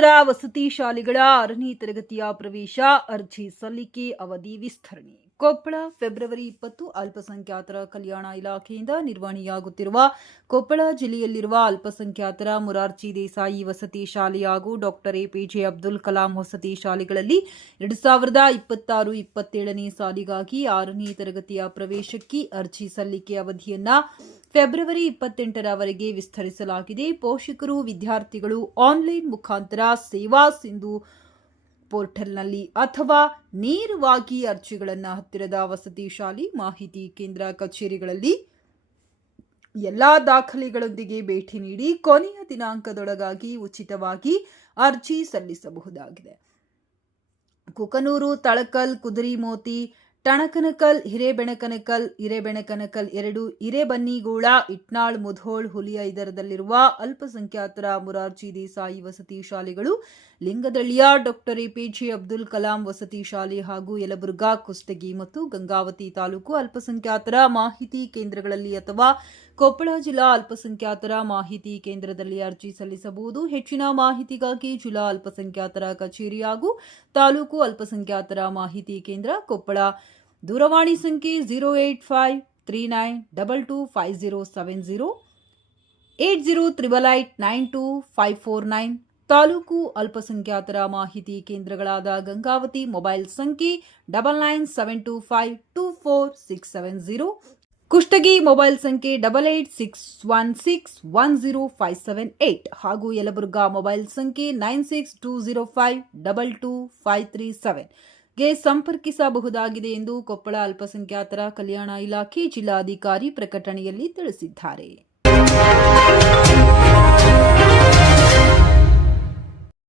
ಅಲ್ಪಸಂಖ್ಯಾತರ ವಸತಿ ಶಾಲೆಗಳ 6ನೇ ತರಗತಿಯ ಪ್ರವೇಶ ಅರ್ಜಿ ಸಲ್ಲಿಕೆ ಅವಧಿ ವಿಸ್ತರಣೆ. ಕೊಪ್ಪಳ ಫೆಬ್ರವರಿ 20 ಅಲ್ಪಸಂಖ್ಯಾತರ ಕಲ್ಯಾಣ ಇಲಾಖೆಯಿಂದ ನಿರ್ವಹಣೆಯಾಗುತ್ತಿರುವ ಕೊಪ್ಪಳ ಜಿಲ್ಲೆಯಲ್ಲಿರುವ ಅಲ್ಪಸಂಖ್ಯಾತರ ಮೊರಾರ್ಜಿ ದೇಸಾಯಿ ವಸತಿ ಶಾಲೆ ಹಾಗೂ ಡಾಕ್ಟರ್ ಎಪಿಜೆ ಅಬ್ದುಲ್ ಕಲಾಂ ವಸತಿ ಶಾಲೆಗಳಲ್ಲಿ 2026-27ನೇ ಸಾಲಿಗಾಗಿ 6ನೇ ತರಗತಿಯ ಪ್ರವೇಶಕ್ಕೆ ಅರ್ಜಿ ಸಲ್ಲಿಕೆ ಅವಧಿಯನ್ನು ಫೆಬ್ರವರಿ 28ರವರೆಗೆ ವಿಸ್ತರಿಸಲಾಗಿದೆ. ಪೋಷಕರು, ವಿದ್ಯಾರ್ಥಿಗಳು ಆನ್ಲೈನ್ ಮುಖಾಂತರ ಸೇವಾ ಸಿಂಧು ಪೋರ್ಟಲ್ನಲ್ಲಿ ಅಥವಾ ನೇರವಾಗಿ ಅರ್ಜಿಗಳನ್ನು ಹತ್ತಿರದ ವಸತಿ ಶಾಲೆ ಮಾಹಿತಿ ಕೇಂದ್ರ ಕಚೇರಿಗಳಲ್ಲಿ ಎಲ್ಲಾ ದಾಖಲೆಗಳೊಂದಿಗೆ ಭೇಟಿ ನೀಡಿ ಕೊನೆಯ ದಿನಾಂಕದೊಳಗಾಗಿ ಉಚಿತವಾಗಿ ಅರ್ಜಿ ಸಲ್ಲಿಸಬಹುದಾಗಿದೆ. ಕುಕನೂರು, ತಳಕಲ್, ಕುದುರೆಮೋತಿ, ಟಣಕನಕಲ್, ಹಿರೇಬೆಣಕನಕಲ್ 2, ಹಿರೇಬನ್ನಿಗೋಳ, ಇಟ್ನಾಳ್, ಮುಧೋಳ್, ಹುಲಿಯೈದರದಲ್ಲಿರುವ ಅಲ್ಪಸಂಖ್ಯಾತರ ಮೊರಾರ್ಜಿ ದೇಸಾಯಿ ವಸತಿ ಶಾಲೆಗಳು, ಲಿಂಗದಳ್ಳಿಯ ಡಾಕ್ಟರ್ ಎಪಿಜೆ ಅಬ್ದುಲ್ ಕಲಾಂ ವಸತಿ ಶಾಲೆ ಹಾಗೂ ಯಲಬುರ್ಗಾ, ಕುಷ್ಟಗಿ ಮತ್ತು ಗಂಗಾವತಿ ತಾಲೂಕು ಅಲ್ಪಸಂಖ್ಯಾತರ ಮಾಹಿತಿ ಕೇಂದ್ರಗಳಲ್ಲಿ ಅಥವಾ ಕೊಪ್ಪಳ ಜಿಲ್ಲಾ ಅಲ್ಪಸಂಖ್ಯಾತರ ಮಾಹಿತಿ ಕೇಂದ್ರದಲ್ಲಿ ಅರ್ಜಿ ಸಲ್ಲಿಸಬಹುದು. ಹೆಚ್ಚಿನ ಮಾಹಿತಿಗಾಗಿ ಜಿಲ್ಲಾ ಅಲ್ಪಸಂಖ್ಯಾತರ ಕಚೇರಿ ಹಾಗೂ ತಾಲೂಕು ಅಲ್ಪಸಂಖ್ಯಾತರ ಮಾಹಿತಿ ಕೇಂದ್ರ, ಕೊಪ್ಪಳ, ದೂರವಾಣಿ ಸಂಖ್ಯೆ 08539225070, 8088892549. ತಾಲೂಕು ಅಲ್ಪಸಂಖ್ಯಾತರ ಮಾಹಿತಿ ಕೇಂದ್ರಗಳಾದ ಗಂಗಾವತಿ, ಮೊಬೈಲ್ ಸಂಖ್ಯೆ 9972524670, ಕುಷ್ಟಗಿ ಮೊಬೈಲ್ ಸಂಖ್ಯೆ 8861610578 ಹಾಗೂ ಯಲಬುರ್ಗಾ ಮೊಬೈಲ್ ಸಂಖ್ಯೆ 9620522537 ಗೆ ಸಂಪರ್ಕಿಸಬಹುದಾಗಿದೆ ಎಂದು ಕೊಪ್ಪಳ ಅಲ್ಪಸಂಖ್ಯಾತರ ಕಲ್ಯಾಣ ಇಲಾಖೆ ಜಿಲ್ಲಾಧಿಕಾರಿ ಪ್ರಕಟಣೆಯಲ್ಲಿ ತಿಳಿಸಿದ್ದಾರೆ.